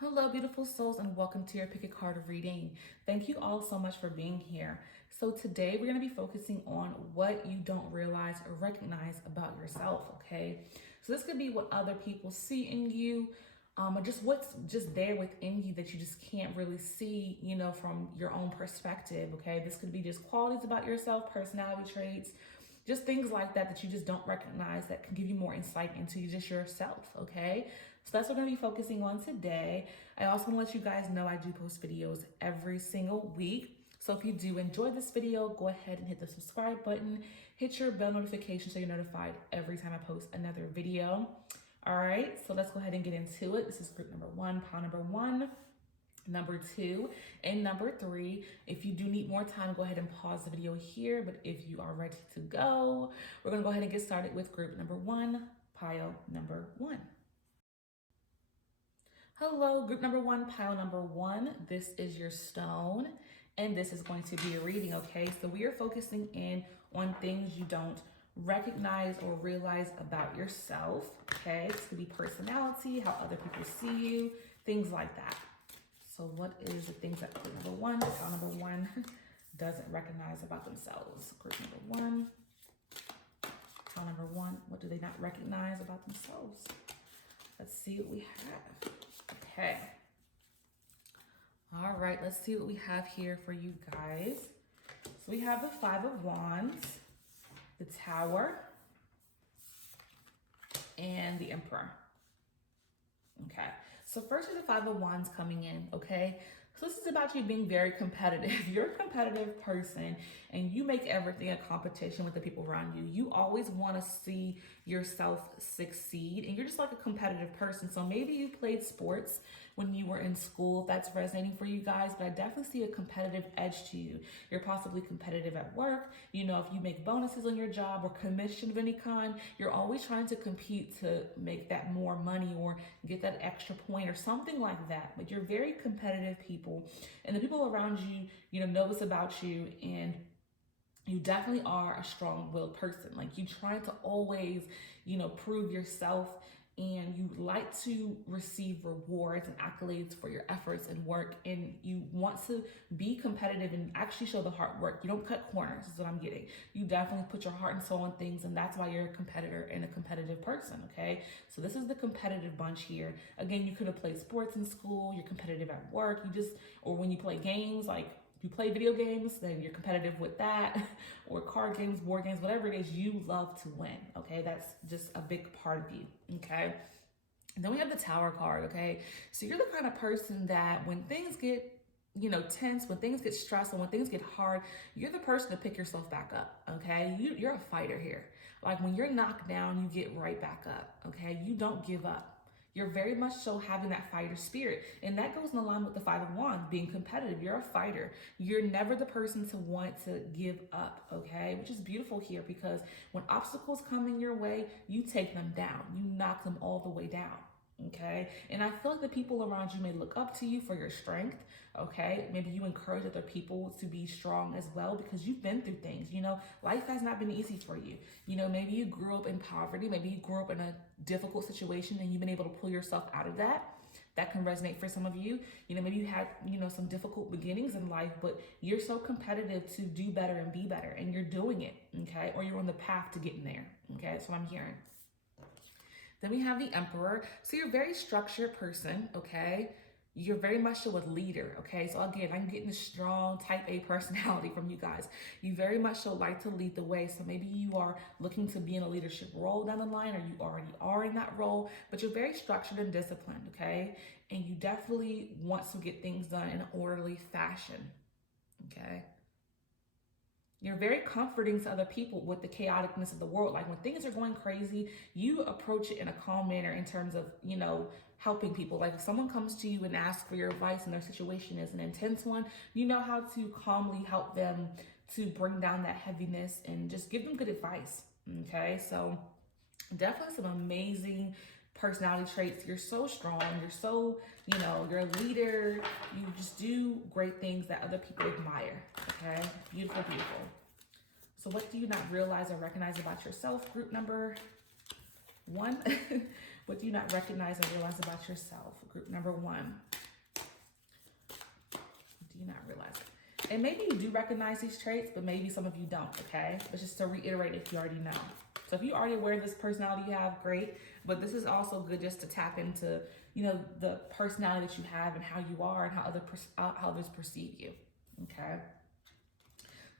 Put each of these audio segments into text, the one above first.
Hello, beautiful souls, and welcome to your Pick a Card reading. Thank you all so much for being here. So today we're going to be focusing on what you don't realize or recognize about yourself, okay? So this could be what other people see in you, or just what's just there within you that you just can't really see, from your own perspective, okay? This could be just qualities about yourself, personality traits, just things like that that you just don't recognize that can give you more insight into just yourself, okay? So that's what we're gonna be focusing on today. I also wanna let you guys know I do post videos every single week. So if you do enjoy this video, go ahead and hit the subscribe button, hit your bell notification so you're notified every time I post another video. All right, so let's go ahead and get into it. This is group number one, pile number one, number two, and number three. If you do need more time, go ahead and pause the video here. But if you are ready to go, we're gonna go ahead and get started with group number one, pile number one. Hello, group number one, pile number one. This is your stone, and this is going to be a reading, okay? So we are focusing in on things you don't recognize or realize about yourself, okay? This could be personality, how other people see you, things like that. So what is the things that group number one, pile number one, doesn't recognize about themselves? Group number one, pile number one, what do they not recognize about themselves? Let's see what we have. Okay. All right, let's see what we have here for you guys. So we have the Five of Wands, the Tower, and the Emperor. Okay, so first is the Five of Wands coming in, okay? So this is about you being very competitive. You're a competitive person and you make everything a competition with the people around you. You always want to see yourself succeed and you're just like a competitive person. So maybe you played sports when you were in school, if that's resonating for you guys, but I definitely see a competitive edge to you. You're possibly competitive at work. You know, if you make bonuses on your job or commission of any kind, you're always trying to compete to make that more money or get that extra point or something like that. But you're very competitive people. And the people around you, know this about you, and you definitely are a strong-willed person. Like you trying to always, prove yourself, and you like to receive rewards and accolades for your efforts and work, and you want to be competitive and actually show the hard work. You don't cut corners, is what I'm getting. You definitely put your heart and soul in things, and that's why you're a competitor and a competitive person, okay? So this is the competitive bunch here. Again, you could have played sports in school, you're competitive at work, or when you play games, like you play video games, then you're competitive with that, or card games, board games, whatever it is, you love to win, okay? That's just a big part of you, okay? And then we have the Tower card, okay? So you're the kind of person that when things get tense, when things get stressful, when things get hard, you're the person to pick yourself back up, okay? You're a fighter here. Like when you're knocked down, you get right back up, okay? You don't give up. You're very much so having that fighter spirit. And that goes in line with the Five of Wands, being competitive. You're a fighter. You're never the person to want to give up, okay? Which is beautiful here because when obstacles come in your way, you take them down. You knock them all the way down. Okay. And I feel like the people around you may look up to you for your strength. Okay. Maybe you encourage other people to be strong as well because you've been through things. Life has not been easy for you. Maybe you grew up in poverty. Maybe you grew up in a difficult situation and you've been able to pull yourself out of that. That can resonate for some of you. Maybe you had, some difficult beginnings in life, but you're so competitive to do better and be better and you're doing it. Okay. Or you're on the path to getting there. Okay. That's what I'm hearing. Then we have the Emperor. So you're a very structured person, okay? You're very much so a leader, okay? So again, I'm getting a strong type A personality from you guys. You very much so like to lead the way. So maybe you are looking to be in a leadership role down the line, or you already are in that role, but you're very structured and disciplined, okay? And you definitely want to get things done in an orderly fashion, okay? You're very comforting to other people with the chaoticness of the world. Like when things are going crazy, you approach it in a calm manner in terms of, helping people. Like if someone comes to you and asks for your advice and their situation is an intense one, you know how to calmly help them to bring down that heaviness and just give them good advice. Okay, so definitely some amazing personality traits. You're so strong. You're so, you're a leader. You just do great things that other people admire. Okay. Beautiful, beautiful. So what do you not realize or recognize about yourself? Group number one, what What do you not recognize and realize about yourself? Group number one. Do you not realize it? And maybe you do recognize these traits, but maybe some of you don't, okay? But just to reiterate if you already know. So if you're already aware of this personality you have, great. But this is also good just to tap into, you know, the personality that you have and how you are and how others perceive you, okay?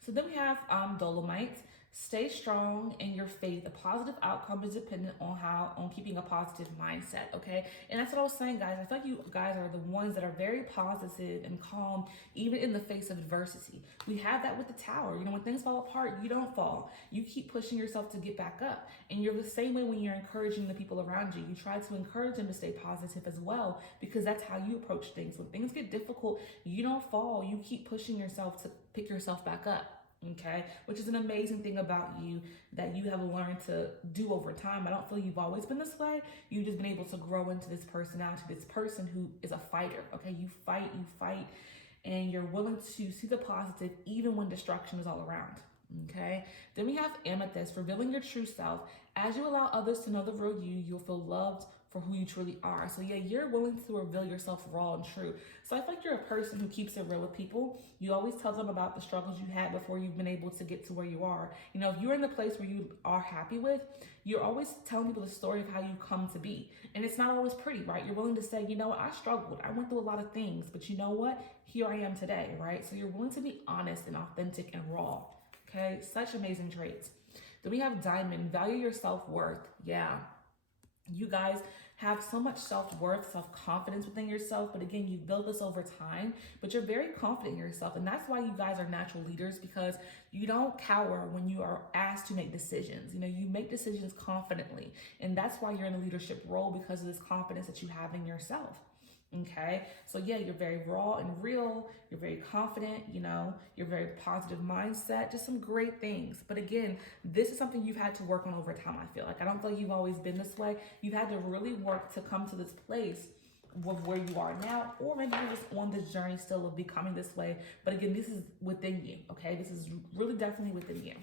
So then we have Dolomites. Stay strong in your faith. A positive outcome is dependent on keeping a positive mindset, okay? And that's what I was saying, guys. I feel like you guys are the ones that are very positive and calm, even in the face of adversity. We have that with the Tower. You know, when things fall apart, you don't fall. You keep pushing yourself to get back up. And you're the same way when you're encouraging the people around you. You try to encourage them to stay positive as well, because that's how you approach things. When things get difficult, you don't fall. You keep pushing yourself to pick yourself back up. Okay, which is an amazing thing about you that you have learned to do over time. I don't feel you've always been this way. You've just been able to grow into this personality, this person who is a fighter. Okay, you fight, and you're willing to see the positive even when destruction is all around. Okay, then we have Amethyst, revealing your true self. As you allow others to know the real you, you'll feel loved for who you truly are. So yeah, you're willing to reveal yourself raw and true. So I feel like you're a person who keeps it real with people. You always tell them about the struggles you had before you've been able to get to where you are. You know, if you're in the place where you are happy with, you're always telling people the story of how you come to be. And it's not always pretty, right? You're willing to say, you know what, I struggled. I went through a lot of things, but you know what? Here I am today, right? So you're willing to be honest and authentic and raw. Okay, such amazing traits. Then we have Diamond, value your self-worth. Yeah, you guys have so much self-worth, self-confidence within yourself. But again, you've built this over time, but you're very confident in yourself. And that's why you guys are natural leaders, because you don't cower when you are asked to make decisions. You know, you make decisions confidently. And that's why you're in a leadership role, because of this confidence that you have in yourself. Okay, so yeah, you're very raw and real, you're very confident, you know, you're very positive mindset, just some great things. But again, this is something you've had to work on over time. I feel like I don't feel like you've always been this way. You've had to really work to come to this place with where you are now, or maybe you're just on this journey still of becoming this way. But again, this is within you. Okay, this is really definitely within you.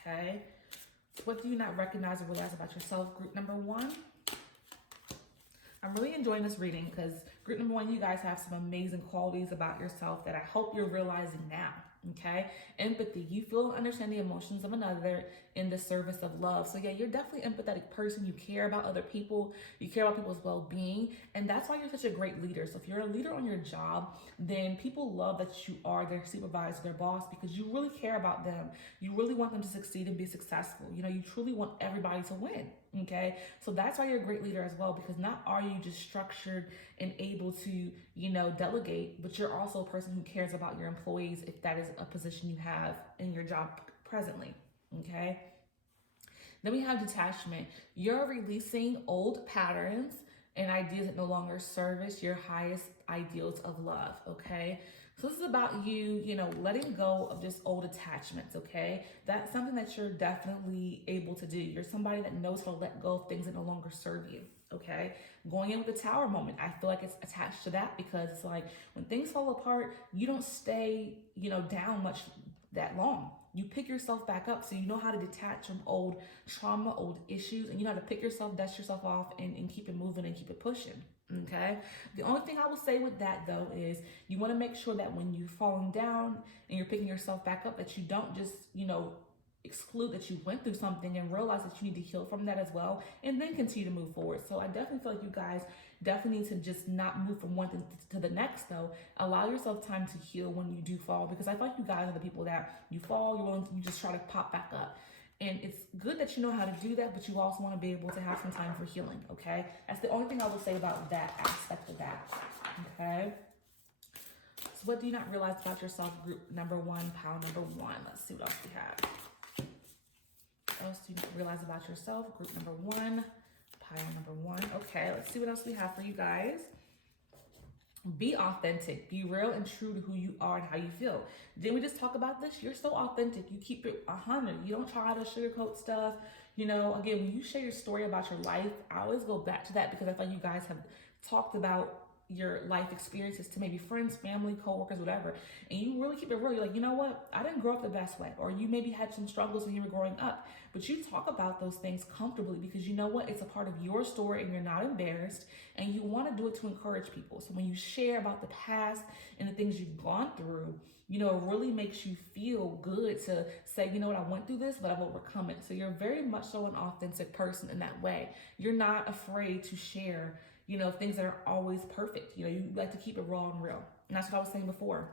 Okay, what do you not recognize or realize about yourself? Group number one. I'm really enjoying this reading because group number one, you guys have some amazing qualities about yourself that I hope you're realizing now. Okay, empathy. You feel and understand the emotions of another in the service of love. So yeah, you're definitely an empathetic person. You care about other people. You care about people's well-being, and that's why you're such a great leader. So if you're a leader on your job, then people love that you are their supervisor, their boss, because you really care about them. You really want them to succeed and be successful. You know, you truly want everybody to win. Okay, so that's why you're a great leader as well, because not are you just structured and able to, you know, delegate, but you're also a person who cares about your employees if that is a position you have in your job presently. Okay, then we have detachment. You're releasing old patterns and ideas that no longer service your highest ideals of love. Okay, so this is about you, you know, letting go of just old attachments, okay? That's something that you're definitely able to do. You're somebody that knows how to let go of things that no longer serve you, okay? Going in with the Tower moment, I feel like it's attached to that, because it's like when things fall apart, you don't stay, you know, down much that long. You pick yourself back up, so you know how to detach from old trauma, old issues, and you know how to pick yourself, dust yourself off, and keep it moving and keep it pushing. Okay, the only thing I will say with that though is you want to make sure that when you're falling down and you're picking yourself back up, that you don't just, you know, exclude that you went through something and realize that you need to heal from that as well, and then continue to move forward. So I definitely feel like you guys definitely need to just not move from one thing to the next though. Allow yourself time to heal when you do fall, because I feel like you guys are the people that you fall, you just try to pop back up. And it's good that you know how to do that, but you also want to be able to have some time for healing, okay? That's the only thing I will say about that aspect of that, okay? So what do you not realize about yourself? Group number one, pile number one. Let's see what else we have. What else do you not realize about yourself? Group number one, pile number one. Okay, let's see what else we have for you guys. Be authentic. Be real and true to who you are and how you feel. Didn't we just talk about this? You're so authentic. You keep it 100. You don't try to sugarcoat stuff. You know, again, when you share your story about your life, I always go back to that, because I feel like you guys have talked about your life experiences to maybe friends, family, coworkers, whatever, and you really keep it real. You're like, you know what? I didn't grow up the best way, or you maybe had some struggles when you were growing up, but you talk about those things comfortably because you know what? It's a part of your story and you're not embarrassed, and you want to do it to encourage people. So when you share about the past and the things you've gone through, you know, it really makes you feel good to say, you know what, I went through this, but I've overcome it. So you're very much so an authentic person in that way. You're not afraid to share, you know, things that are always perfect. You know, you like to keep it raw and real. And that's what I was saying before.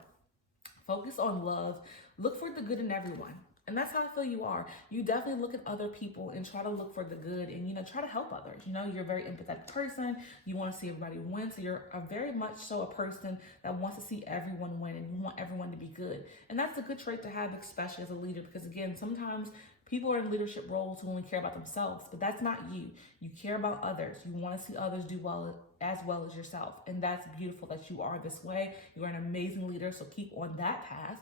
Focus on love. Look for the good in everyone. And that's how I feel you are. You definitely look at other people and try to look for the good and, you know, try to help others. You know, you're a very empathetic person. You want to see everybody win. So you're a very much so a person that wants to see everyone win and you want everyone to be good. And that's a good trait to have, especially as a leader, because again, sometimes people are in leadership roles who only care about themselves, but that's not you. You care about others. You want to see others do well as yourself. And that's beautiful that you are this way. You are an amazing leader. So keep on that path.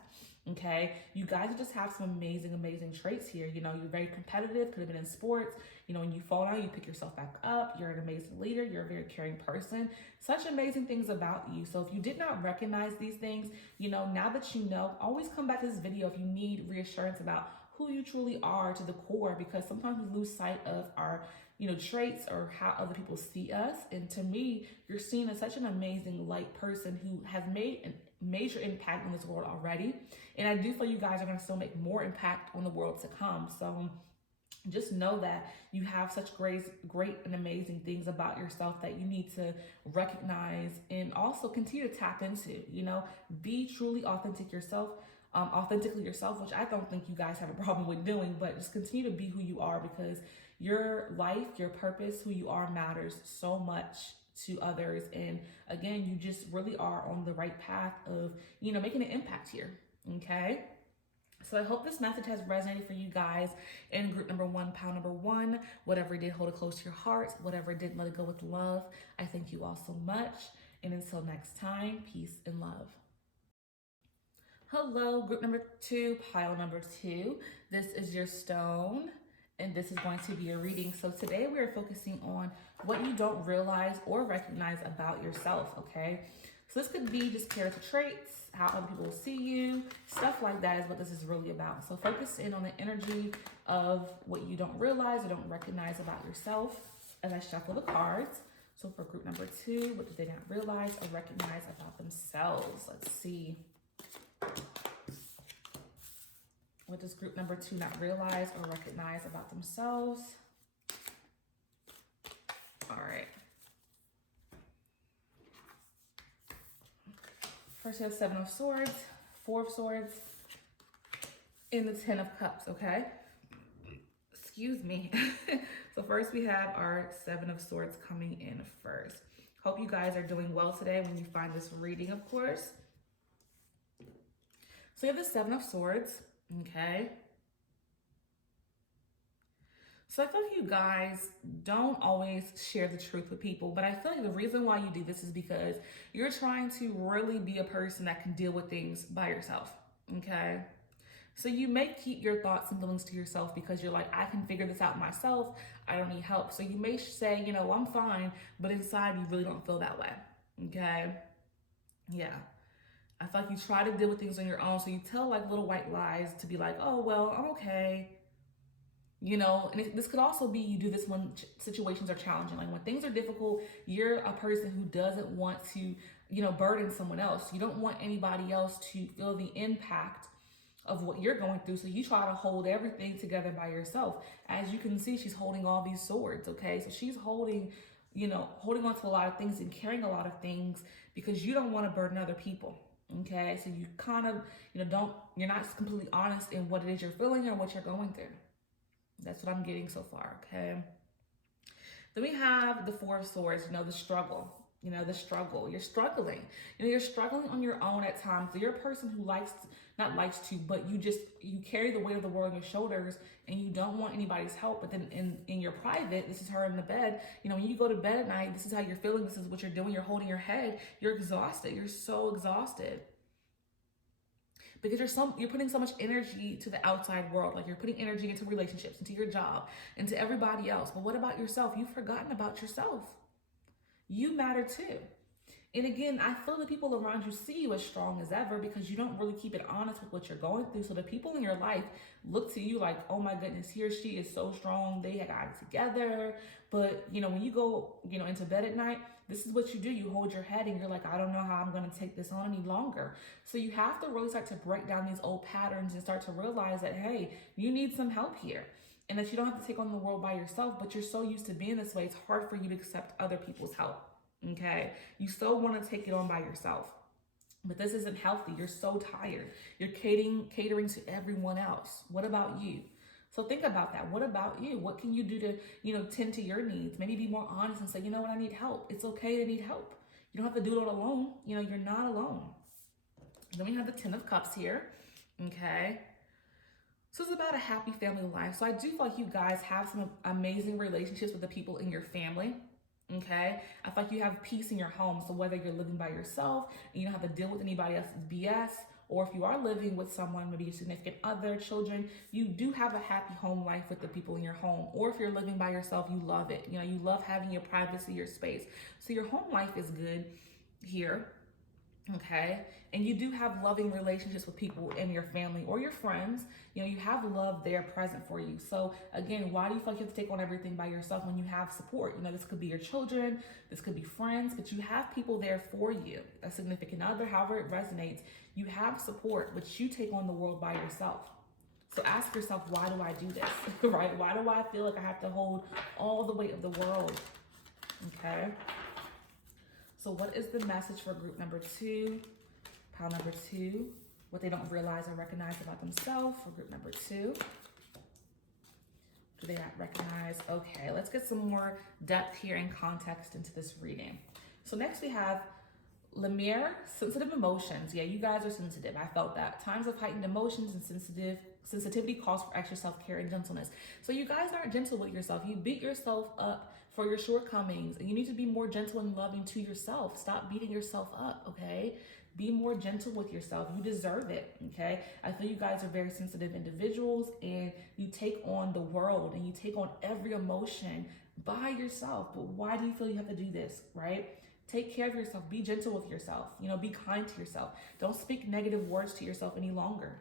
Okay, you guys just have some amazing traits here. You know, you're very competitive, could have been in sports. You know, when you fall down, you pick yourself back up. You're an amazing leader. You're a very caring person. Such amazing things about you. So if you did not recognize these things, you know, now that you know, always come back to this video if you need reassurance about who you truly are to the core, because sometimes we lose sight of our, you know, traits or how other people see us. And to me, you're seen as such an amazing light person who has made an major impact on this world already. And I do feel you guys are going to still make more impact on the world to come. So just know that you have such great and amazing things about yourself that you need to recognize and also continue to tap into. You know, be truly authentically yourself, which I don't think you guys have a problem with doing, but just continue to be who you are, because your life, your purpose, who you are matters so much to others. And again, you just really are on the right path of, you know, making an impact here. Okay. So I hope this message has resonated for you guys in group number 1, pound number 1. Whatever it did, hold it close to your heart. Whatever it did, let it go with love. I thank you all so much. And until next time, peace and love. Hello, group number 2, pile number 2. This is your stone, and this is going to be a reading. So today we are focusing on what you don't realize or recognize about yourself, okay? So this could be just character traits, how other people will see you, stuff like that is what this is really about. So focus in on the energy of what you don't realize or don't recognize about yourself as I shuffle the cards. So for group number 2, what did they not realize or recognize about themselves? Let's see. What does group number 2 not realize or recognize about themselves? All right. First, we have 7 of Swords, 4 of Swords, and the 10 of Cups, okay? Excuse me. So first, we have our 7 of Swords coming in first. Hope you guys are doing well today when you find this reading, of course. So you have the 7 of Swords, okay? So I feel like you guys don't always share the truth with people, but I feel like the reason why you do this is because you're trying to really be a person that can deal with things by yourself, okay? So you may keep your thoughts and feelings to yourself because you're like, I can figure this out myself. I don't need help. So you may say, you know, I'm fine, but inside you really don't feel that way, okay? Yeah. I feel like you try to deal with things on your own. So you tell like little white lies to be like, oh, well, I'm okay. You know, and this could also be you do this when situations are challenging. Like when things are difficult, you're a person who doesn't want to, you know, burden someone else. You don't want anybody else to feel the impact of what you're going through. So you try to hold everything together by yourself. As you can see, she's holding all these swords, okay? So she's holding, you know, holding on to a lot of things and carrying a lot of things because you don't want to burden other people. Okay, so you kind of, you know, you're not completely honest in what it is you're feeling or what you're going through. That's what I'm getting so far, okay? Then we have the 4 of Swords, you know, the struggle. You know, the struggle. You're struggling. You know, you're struggling on your own at times. So you're a person who but you carry the weight of the world on your shoulders and you don't want anybody's help. But then in your private, this is her in the bed. You know, when you go to bed at night, this is how you're feeling. This is what you're doing. You're holding your head. You're exhausted. You're so exhausted. Because you're putting so much energy to the outside world. Like you're putting energy into relationships, into your job, into everybody else. But what about yourself? You've forgotten about yourself. You matter too. And again, I feel the people around you see you as strong as ever because you don't really keep it honest with what you're going through. So the people in your life look to you like, oh my goodness, he or she is so strong. They got it together. But, when you go, into bed at night, this is what you do. You hold your head and you're like, I don't know how I'm going to take this on any longer. So you have to really start to break down these old patterns and start to realize that, hey, you need some help here. And that you don't have to take on the world by yourself, but you're so used to being this way, it's hard for you to accept other people's help. Okay? You still want to take it on by yourself. But this isn't healthy. You're so tired. You're catering to everyone else. What about you? So think about that. What about you? What can you do to, tend to your needs? Maybe be more honest and say, you know what, I need help. It's okay to need help. You don't have to do it all alone. You're not alone. Then we have the 10 of Cups here. Okay? So it's about a happy family life. So I do feel like you guys have some amazing relationships with the people in your family. Okay, I feel like you have peace in your home. So whether you're living by yourself and you don't have to deal with anybody else's BS, or if you are living with someone, maybe your significant other, children, you do have a happy home life with the people in your home. Or if you're living by yourself, you love it. You love having your privacy, your space. So your home life is good here. Okay, and you do have loving relationships with people in your family or your friends. You have love there present for you. So again, why do you feel like you have to take on everything by yourself when you have support? This could be your children, this could be friends, but you have people there for you, a significant other, however it resonates. You have support, but you take on the world by yourself. So ask yourself, why do I do this? Right? Why do I feel like I have to hold all the weight of the world? Okay. So what is the message for group number 2? Pile number 2. What they don't realize or recognize about themselves for group number 2. Do they not recognize? Okay, let's get some more depth here and context into this reading. So next we have Lemire, sensitive emotions. Yeah, you guys are sensitive. I felt that. Times of heightened emotions and sensitivity calls for extra self-care and gentleness. So you guys aren't gentle with yourself. You beat yourself up for your shortcomings, and you need to be more gentle and loving to yourself. Stop beating yourself up, okay? Be more gentle with yourself. You deserve it, okay? I feel you guys are very sensitive individuals, and you take on the world and you take on every emotion by yourself. But why do you feel you have to do this, right? Take care of yourself. Be gentle with yourself. Be kind to yourself. Don't speak negative words to yourself any longer.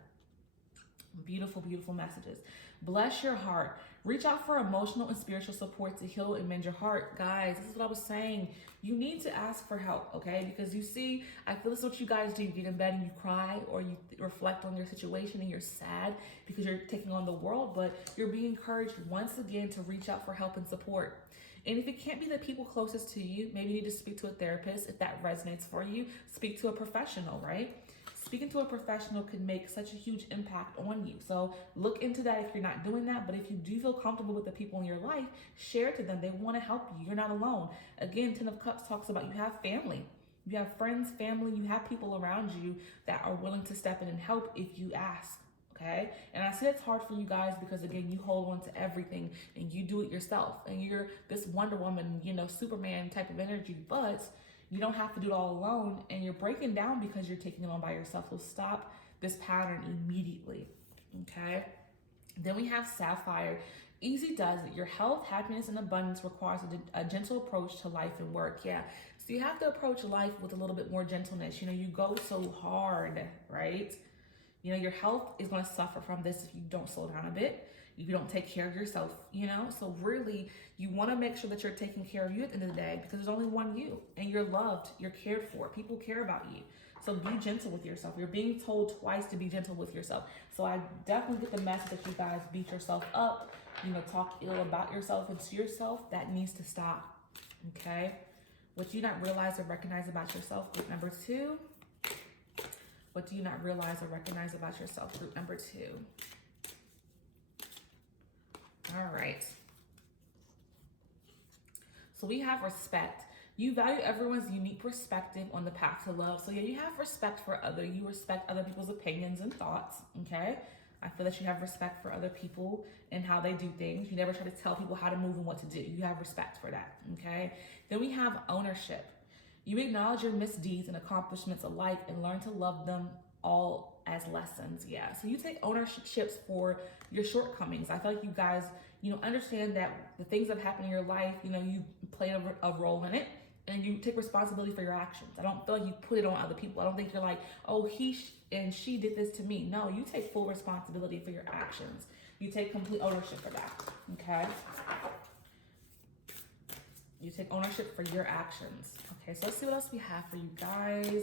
Beautiful, beautiful messages. Bless your heart. Reach out for emotional and spiritual support to heal and mend your heart. Guys, this is what I was saying. You need to ask for help, okay? Because you see, I feel this is what you guys do. You get in bed and you cry, or you reflect on your situation and you're sad because you're taking on the world, but you're being encouraged once again to reach out for help and support. And if it can't be the people closest to you, maybe you need to speak to a therapist. If that resonates for you, speak to a professional, right? Speaking to a professional can make such a huge impact on you. So look into that if you're not doing that. But if you do feel comfortable with the people in your life, share to them. They want to help you. You're not alone. Again, 10 of Cups talks about you have family. You have friends, family. You have people around you that are willing to step in and help if you ask. Okay? And I say it's hard for you guys because, again, you hold on to everything and you do it yourself. And you're this Wonder Woman, Superman type of energy. But you don't have to do it all alone, and you're breaking down because you're taking it on by yourself. So stop this pattern immediately, okay? Then we have Sapphire. Easy does it. Your health, happiness, and abundance requires a gentle approach to life and work. Yeah, so you have to approach life with a little bit more gentleness. You go so hard, right? Your health is going to suffer from this if you don't slow down a bit. If you don't take care of yourself, so really you want to make sure that you're taking care of you at the end of the day, because there's only one you, and you're loved, you're cared for, people care about you. So be gentle with yourself. You're being told twice to be gentle with yourself. So I definitely get the message that you guys beat yourself up, talk ill about yourself and to yourself. That needs to stop, okay? What do you not realize or recognize about yourself? Group number 2. What do you not realize or recognize about yourself? Group number 2. All right. So we have respect. You value everyone's unique perspective on the path to love. So yeah, you have respect for you respect other people's opinions and thoughts, okay? I feel that you have respect for other people and how they do things. You never try to tell people how to move and what to do. You have respect for that, okay? Then we have ownership. You acknowledge your misdeeds and accomplishments alike and learn to love them all as lessons. Yeah, so you take ownerships for your shortcomings. I feel like you guys, understand that the things that happen in your life, you played a role in it, and you take responsibility for your actions. I don't feel like you put it on other people. I don't think you're like, oh, and she did this to me. No, you take full responsibility for your actions. You take complete ownership for that, okay? You take ownership for your actions. Okay, so let's see what else we have for you guys.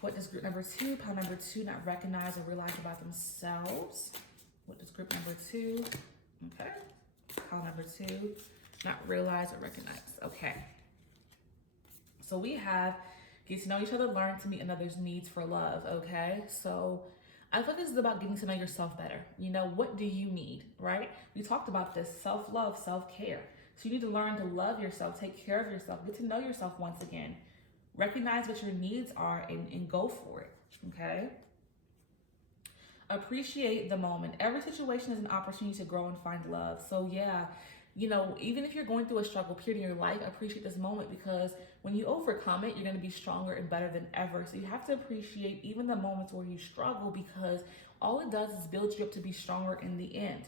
What does group number 2, pile number 2, not recognize or realize about themselves? What does group number 2, okay, pile number 2, not realize or recognize? Okay. So we have get to know each other, learn to meet another's needs for love, okay? So I feel like this is about getting to know yourself better. You know, what do you need, right? We talked about this, self-love, self-care. So you need to learn to love yourself, take care of yourself, get to know yourself once again. Recognize what your needs are and go for it, okay? Appreciate the moment. Every situation is an opportunity to grow and find love. So yeah, you know, even if you're going through a struggle period in your life, appreciate this moment, because when you overcome it, you're going to be stronger and better than ever. So you have to appreciate even the moments where you struggle, because all it does is build you up to be stronger in the end.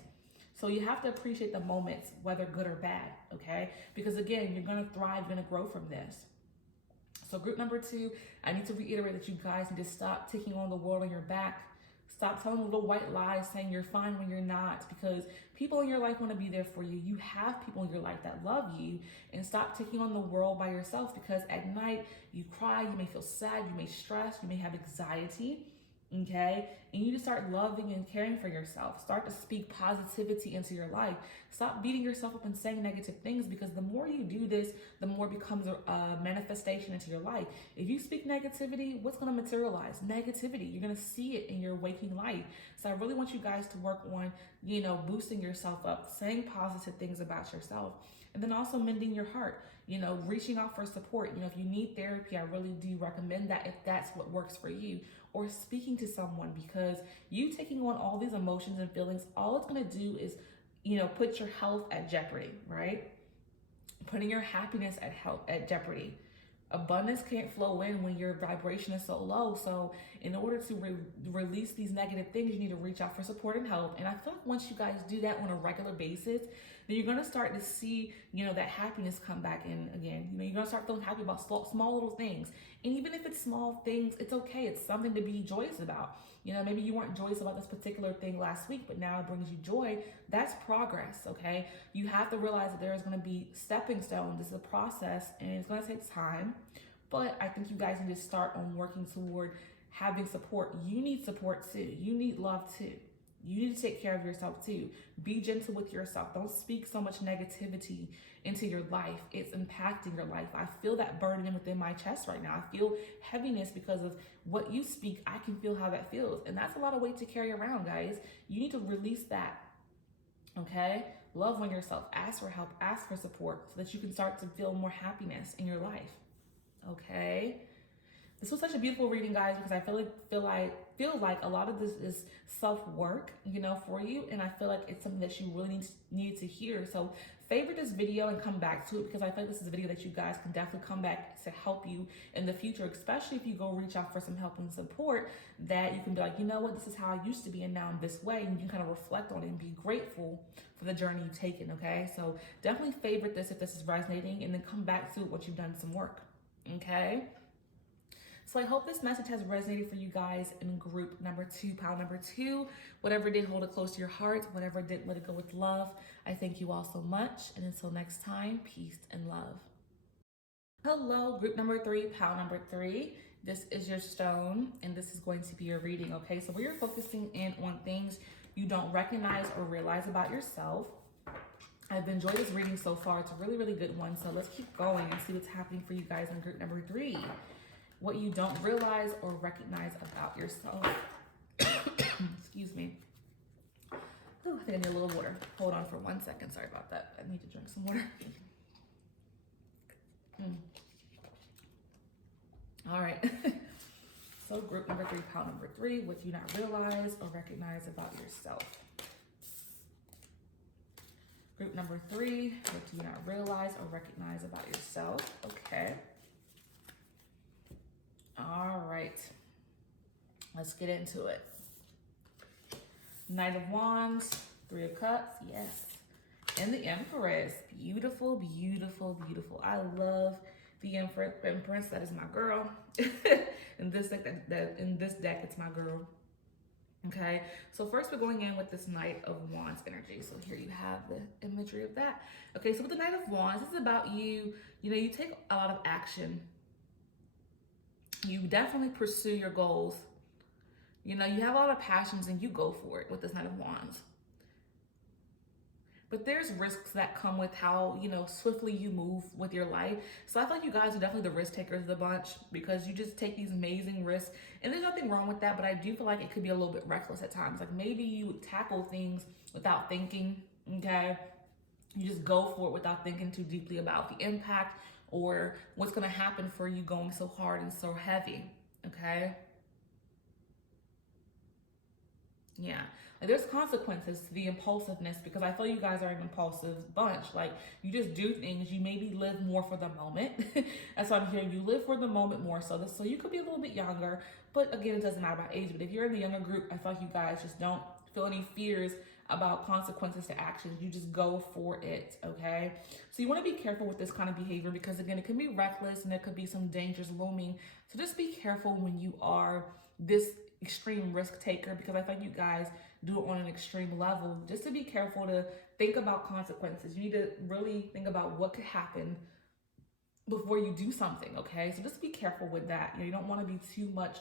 So you have to appreciate the moments, whether good or bad, okay? Because again, you're going to thrive, you're going to grow from this. So group number 2, I need to reiterate that you guys need to stop taking on the world on your back. Stop telling little white lies saying you're fine when you're not, because people in your life want to be there for you. You have people in your life that love you, and stop taking on the world by yourself, because at night you cry, you may feel sad, you may stress, you may have anxiety, okay? And you need to start loving and caring for yourself. Start to speak positivity into your life. Stop beating yourself up and saying negative things, because the more you do this, the more it becomes a manifestation into your life. If you speak negativity, what's going to materialize? Negativity. You're going to see it in your waking life. So I really want you guys to work on, you know, boosting yourself up, saying positive things about yourself, and then also mending your heart, you know, reaching out for support. You know, if you need therapy, I really do recommend that if that's what works for you, or speaking to someone, because you taking on all these emotions and feelings, all it's going to do is, you know, put your health at jeopardy, right? Putting your happiness at jeopardy. Abundance can't flow in when your vibration is so low. So in order to release these negative things, you need to reach out for support and help. And I feel like once you guys do that on a regular basis, then you're going to start to see, you know, that happiness come back in again. You know, you're going to start feeling happy about small little things. And even if it's small things, it's okay. It's something to be joyous about. You know, maybe you weren't joyous about this particular thing last week, but now it brings you joy. That's progress, okay? You have to realize that there is going to be stepping stones. This is a process, and it's going to take time. But I think you guys need to start on working toward having support. You need support too. You need love too. You need to take care of yourself too. Be gentle with yourself. Don't speak so much negativity into your life. It's impacting your life. I feel that burden within my chest right now. I feel heaviness because of what you speak. I can feel how that feels. And that's a lot of weight to carry around, guys. You need to release that, okay? Love on yourself. Ask for help. Ask for support so that you can start to feel more happiness in your life, okay? This was such a beautiful reading, guys, because I feel like a lot of this is self-work, you know, for you, and I feel like it's something that you really need to hear. So favorite this video and come back to it, because I feel like this is a video that you guys can definitely come back to help you in the future, especially if you go reach out for some help and support, that you can be like, you know what, this is how I used to be, and now I'm this way, and you can kind of reflect on it and be grateful for the journey you've taken, okay? So definitely favorite this if this is resonating, and then come back to it once you've done some work, okay? So I hope this message has resonated for you guys in group number 2, pile number 2. Whatever did, hold it close to your heart. Whatever didn't, let it go with love. I thank you all so much. And until next time, peace and love. Hello, group number 3, pile number 3. This is your stone, and this is going to be your reading, okay? So we are focusing in on things you don't recognize or realize about yourself. I've enjoyed this reading so far. It's a really, really good one. So let's keep going and see what's happening for you guys in group number 3. What you don't realize or recognize about yourself. Excuse me. Ooh, I think I need a little water. Hold on for 1 second. Sorry about that. I need to drink some water. All right. So group number 3, pile number 3, what you not realize or recognize about yourself. Group number 3, what you not realize or recognize about yourself. Okay. All right, let's get into it. Knight of Wands, 3 of Cups, yes. And the Empress. Beautiful, beautiful, beautiful. I love the Empress. That is my girl. In this deck, in this deck, it's my girl. Okay, so first we're going in with this Knight of Wands energy. So here you have the imagery of that. Okay, so with the Knight of Wands, this is about you. You know, you take a lot of action. You definitely pursue your goals. You know, you have a lot of passions and you go for it with this Knight of Wands. But there's risks that come with how, you know, swiftly you move with your life. So I feel like you guys are definitely the risk takers of the bunch because you just take these amazing risks. And there's nothing wrong with that, but I do feel like it could be a little bit reckless at times. Like maybe you tackle things without thinking, okay? You just go for it without thinking too deeply about the impact or what's gonna happen for you going so hard and so heavy, okay? Yeah, like there's consequences to the impulsiveness because I feel you guys are an impulsive bunch. Like you just do things. You maybe live more for the moment. That's what I'm hearing. You live for the moment more so you could be a little bit younger, but again, it doesn't matter about age. But if you're in the younger group, I feel like you guys just don't feel any fears about consequences to actions. You just go for it, okay? So you want to be careful with this kind of behavior because again, it can be reckless and there could be some dangers looming. So just be careful when you are this extreme risk taker because I think you guys do it on an extreme level. Just to be careful to think about consequences. You need to really think about what could happen before you do something, okay? So just be careful with that. You know, you don't want to be too much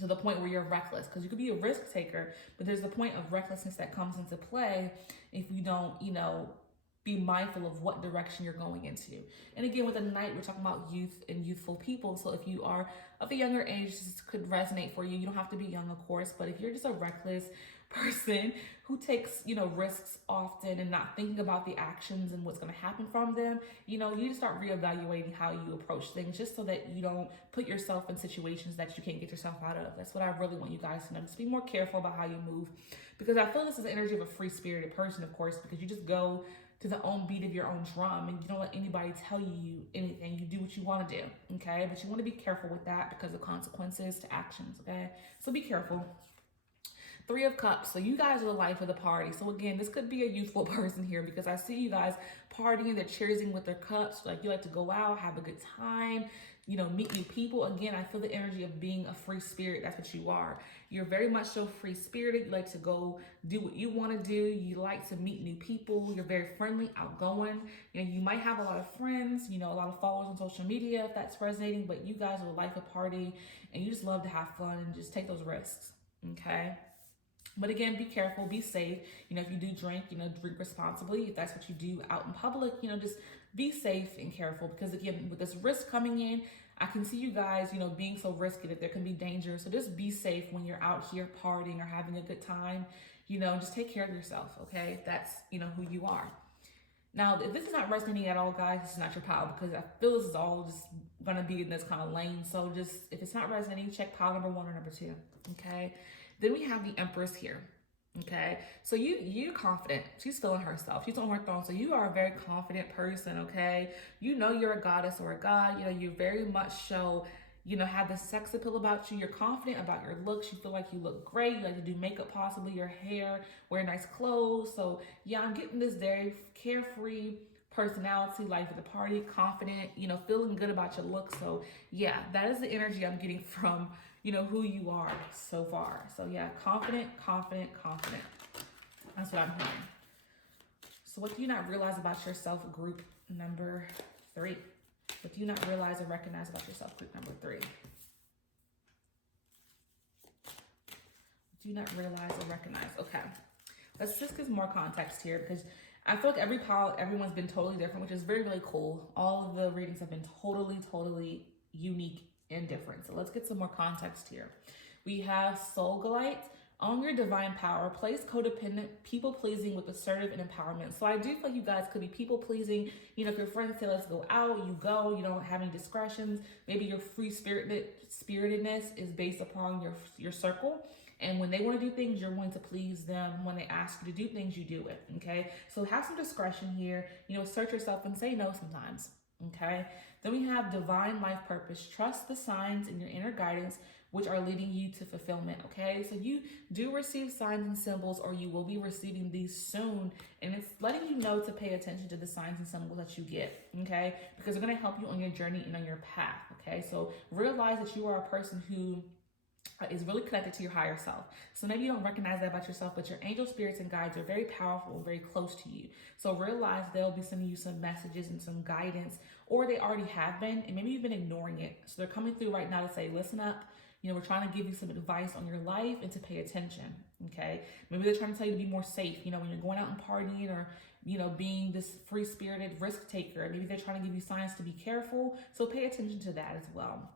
to the point where you're reckless because you could be a risk taker, but there's the point of recklessness that comes into play if you don't, you know, be mindful of what direction you're going into. And again, with the Knight, we're talking about youth and youthful people. So if you are of a younger age, this could resonate for you. You don't have to be young, of course, but if you're just a reckless person who takes, you know, risks often and not thinking about the actions and what's going to happen from them, you know, you need to start reevaluating how you approach things just so that you don't put yourself in situations that you can't get yourself out of. That's what I really want you guys to know. Just be more careful about how you move because I feel this is the energy of a free-spirited person, of course, because you just go to the own beat of your own drum and you don't let anybody tell you anything. You do what you want to do, okay? But you want to be careful with that because of consequences to actions, okay? So be careful. Three of Cups. So you guys are the life of the party. So again, this could be a youthful person here because I see you guys partying, they're cheersing with their cups. Like you like to go out, have a good time, you know, meet new people. Again, I feel the energy of being a free spirit. That's what you are. You're very much so free spirited. You like to go do what you want to do. You like to meet new people. You're very friendly, outgoing. You know, you might have a lot of friends, you know, a lot of followers on social media if that's resonating, but you guys are like a party and you just love to have fun and just take those risks. Okay. But again, be careful, be safe. You know, if you do drink, you know, drink responsibly. If that's what you do out in public, you know, just be safe and careful because again, with this risk coming in, I can see you guys, you know, being so risky that there can be danger. So just be safe when you're out here partying or having a good time. You know, just take care of yourself, okay? If that's, you know, who you are. Now, if this is not resonating at all, guys, this is not your pile because I feel this is all just gonna be in this kind of lane. So just, if it's not resonating, check pile number 1 or number 2, okay? Then we have the Empress here, okay? So you're confident. She's feeling herself. She's on her throne. So you are a very confident person, okay? You know you're a goddess or a god. You know, you very much show, you know, have the sex appeal about you. You're confident about your looks. You feel like you look great. You like to do makeup, possibly your hair, wear nice clothes. So yeah, I'm getting this very carefree personality, life of the party, confident, you know, feeling good about your look. So yeah, that is the energy I'm getting from, you know, who you are so far. So yeah, confident, confident, confident. That's what I'm hearing. So what do you not realize about yourself, group number 3? What do you not realize or recognize about yourself, group number 3? What do you not realize or recognize? Okay, let's just get more context here because I feel like every pile, everyone's been totally different, which is very, really cool. All of the readings have been totally, totally unique and different. So let's get some more context here. We have Soulgalite. Own your divine power. Place codependent, people-pleasing with assertive and empowerment. So I do feel like you guys could be people-pleasing. You know, if your friends say, let's go out, you go. You don't have any discretions. Maybe your free-spiritedness is based upon your circle. And when they want to do things, you're going to please them. When they ask you to do things, you do it, okay? So have some discretion here. You know, assert yourself and say no sometimes. Okay. Then we have divine life purpose. Trust the signs in your inner guidance, which are leading you to fulfillment. Okay. So you do receive signs and symbols, or you will be receiving these soon. And it's letting you know to pay attention to the signs and symbols that you get. Okay. Because they're going to help you on your journey and on your path. Okay. So realize that you are a person who is really connected to your higher self. So maybe you don't recognize that about yourself, but your angel spirits and guides are very powerful and very close to you. So realize they'll be sending you some messages and some guidance, or they already have been, and maybe you've been ignoring it. So they're coming through right now to say, listen up. You know, we're trying to give you some advice on your life and to pay attention. Okay. Maybe they're trying to tell you to be more safe, you know, when you're going out and partying, or, you know, being this free spirited risk taker. Maybe they're trying to give you signs to be careful. So pay attention to that as well.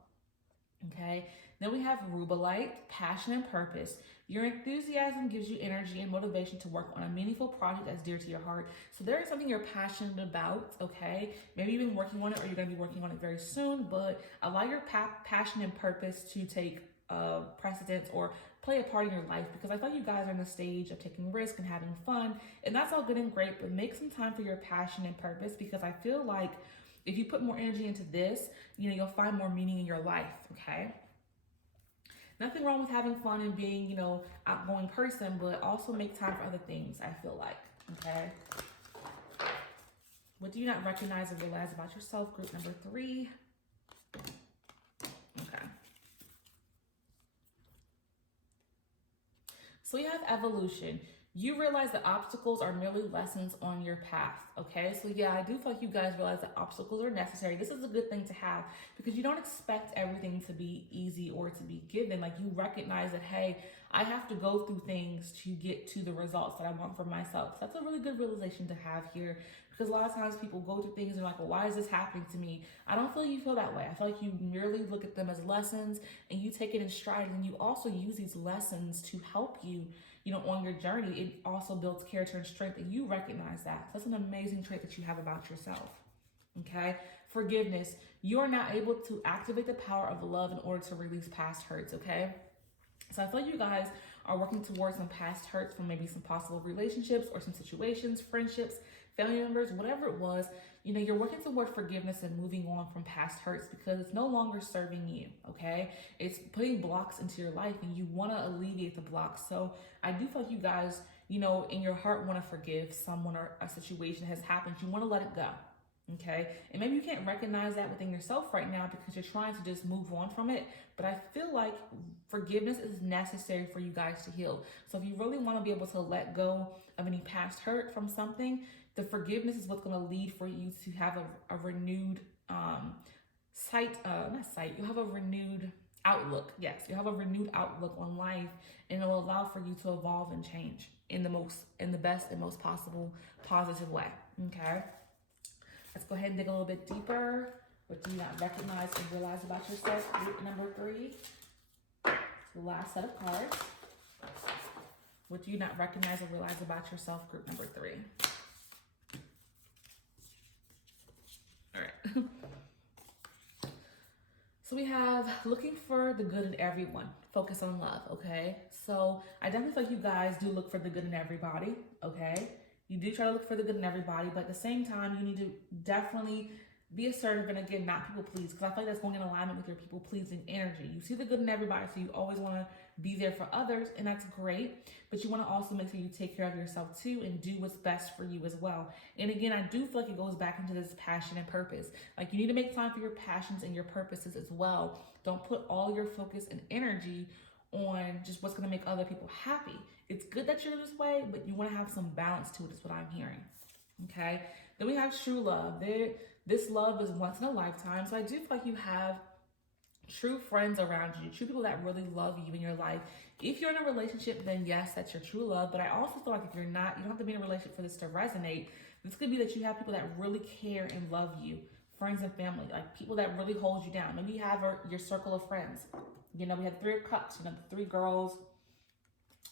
Okay. Then we have Rubelite, passion and purpose. Your enthusiasm gives you energy and motivation to work on a meaningful project that's dear to your heart. So there is something you're passionate about, okay? Maybe you've been working on it, or you're going to be working on it very soon, but allow your passion and purpose to take precedence or play a part in your life, because I thought you guys are in the stage of taking risks and having fun, and that's all good and great, but make some time for your passion and purpose, because I feel like if you put more energy into this, you know, you'll find more meaning in your life, okay? Nothing wrong with having fun and being, you know, outgoing person, but also make time for other things, I feel like, okay? What do you not recognize or realize about yourself? Group number 3. Okay. So we have evolution. You realize that obstacles are merely lessons on your path, okay? So yeah, I do feel like you guys realize that obstacles are necessary. This is a good thing to have, because you don't expect everything to be easy or to be given. Like, you recognize that, hey, I have to go through things to get to the results that I want for myself. So that's a really good realization to have here, because a lot of times people go through things and like, well, why is this happening to me? I don't feel you feel that way. I feel like you merely look at them as lessons and you take it in stride, and you also use these lessons to help you, you know, on your journey. It also builds character and strength, and you recognize that. So that's an amazing trait that you have about yourself. Okay. Forgiveness. You are now able to activate the power of love in order to release past hurts. Okay. So I feel like you guys are working towards some past hurts from maybe some possible relationships or some situations, friendships, family members, whatever it was. You know, you're working toward forgiveness and moving on from past hurts, because it's no longer serving you, okay? It's putting blocks into your life, and you want to alleviate the blocks. So I do feel like you guys, you know, in your heart want to forgive someone, or a situation has happened. You want to let it go, okay? And maybe you can't recognize that within yourself right now, because you're trying to just move on from it. But I feel like forgiveness is necessary for you guys to heal. So if you really want to be able to let go of any past hurt from something, the forgiveness is what's going to lead for you to have a renewed you'll have a renewed outlook. Yes, you'll have a renewed outlook on life, and it will allow for you to evolve and change in the best and most possible positive way. Okay. Let's go ahead and dig a little bit deeper. What do you not recognize and realize about yourself? Group number 3. The last set of cards. What do you not recognize or realize about yourself? Group number 3. All right. So we have looking for the good in everyone. Focus on love, okay? So I definitely feel like you guys do look for the good in everybody, okay? You do try to look for the good in everybody, but at the same time, you need to definitely be assertive and, again, not people please, because I feel like that's going in alignment with your people pleasing energy. You see the good in everybody, so you always want to be there for others, and that's great, but you want to also make sure you take care of yourself too and do what's best for you as well. And again, I do feel like it goes back into this passion and purpose. Like, you need to make time for your passions and your purposes as well. Don't put all your focus and energy on just what's going to make other people happy. It's good that you're this way, but you want to have some balance to it, is what I'm hearing. Okay. Then we have true love. This love is once in a lifetime. So I do feel like you have true friends around you, true people that really love you in your life. If you're in a relationship, then yes, that's your true love. But I also feel like if you're not, you don't have to be in a relationship for this to resonate. This could be that you have people that really care and love you, friends and family, like people that really hold you down. Maybe you have your circle of friends. You know, we have 3 of cups, you know, 3 girls,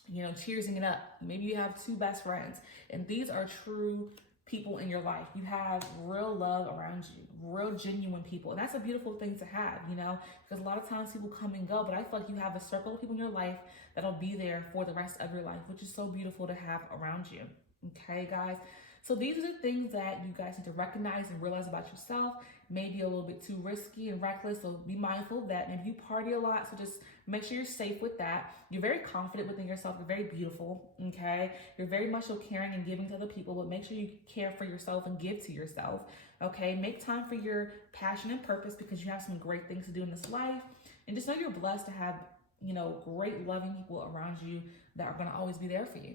you know, cheersing it up. Maybe you have 2 best friends, and these are true people in your life. You have real love around you, real genuine people. And that's a beautiful thing to have, you know, because a lot of times people come and go, but I feel like you have a circle of people in your life that'll be there for the rest of your life, which is so beautiful to have around you. Okay, guys. So these are the things that you guys need to recognize and realize about yourself. Maybe a little bit too risky and reckless, so be mindful of that. Maybe you party a lot, so just make sure you're safe with that. You're very confident within yourself. You're very beautiful, okay? You're very much so caring and giving to other people, but make sure you care for yourself and give to yourself, okay? Make time for your passion and purpose because you have some great things to do in this life. And just know you're blessed to have, great loving people around you that are going to always be there for you,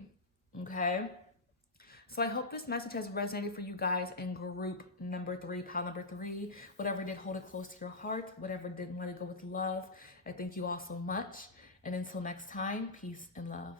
okay? So I hope this message has resonated for you guys in group number 3, pile number 3. Whatever did, hold it close to your heart. Whatever didn't, let it go with love. I thank you all so much. And until next time, peace and love.